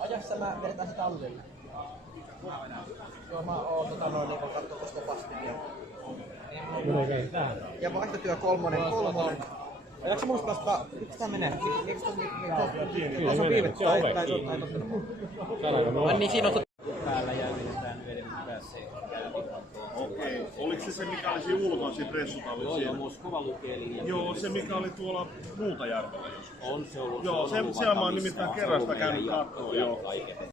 Ajassa mä vedetään sitä alueelle. Joo, mä oon niin katso tosta pastia. Ja vaihtotyö kolmonen. Ajaksä muista päästä, miksi tää menee? Eikö tuossa on viivet tai tottunut? Niin siinä on päällä ja vedetään veden päässä. Okei. Oliko se mikä oli siinä ulkona siinä pressutallissa? Joo, Moskova lukee. Joo, se mikä oli tuolla Muutajärvellä joskus. On se ollut. Joo, siellä mä oon nimittäin kerran sitä käynyt katsoa.